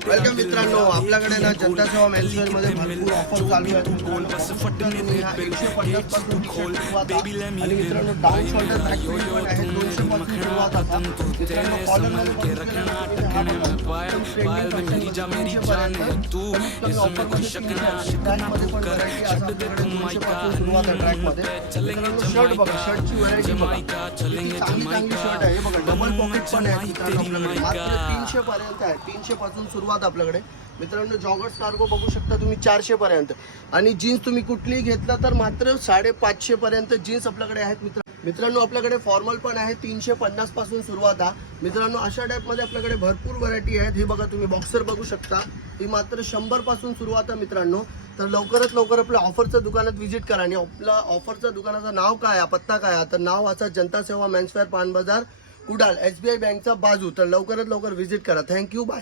Welcome मित्रांनो, आपल्याकडे ना जनता सेवा मेन्सवेअर मध्ये भरपूर ऑफर चालू आहेत. तुम्ही हा 150 पासून सुरुवात आहे. आणि मित्रांनो डाऊन शोल्डर बॅक पण आहे 200 पासून सुरुवात आता. मित्रांनो कॉलर मध्ये पण सुरुवात आहे ट्रॅक मध्ये. शर्ट बघा, शर्टची व्हरायटी बघा, चांगली शर्ट आहे. बघा डबल पॉकेट पण आहे मित्रांनो आपल्याकडे. मात्र 300 पर्यंत आहे, 300 पासून सुरुवात आपल्याकडे. मित्रांनो जॉगर्स कार्गो बघू शकता तुम्ही 400 पर्यंत. आणि जीन्स तुम्ही कुठलीही घेतला तर मात्र 550 पर्यंत जीन्स आपल्याकडे आहेत. मित्रांनो आपल्याकडे फॉर्मल पण आहे 350 पासून सुरुवात आहे. मित्रांनो अशा टाइप मध्ये आपल्याकडे भरपूर व्हरायटी आहेत. हे बघा तुम्ही बॉक्सर बघू शकता, ही मात्र 100 पासून सुरुवात आहे मित्रांनो. तर लवकरात लवकर आपल्या ऑफरच्या दुकानात व्हिजिट करा. आणि आपल्या ऑफरच्या दुकानाचं नाव काय आहे, पत्ता काय आहे, तर नाव असा जनता सेवा मेन्सवेअर पान बाजार कुडाल SBI बँकचा बाजू. तर लवकरात लवकर व्हिजिट करा. Thank you, bye.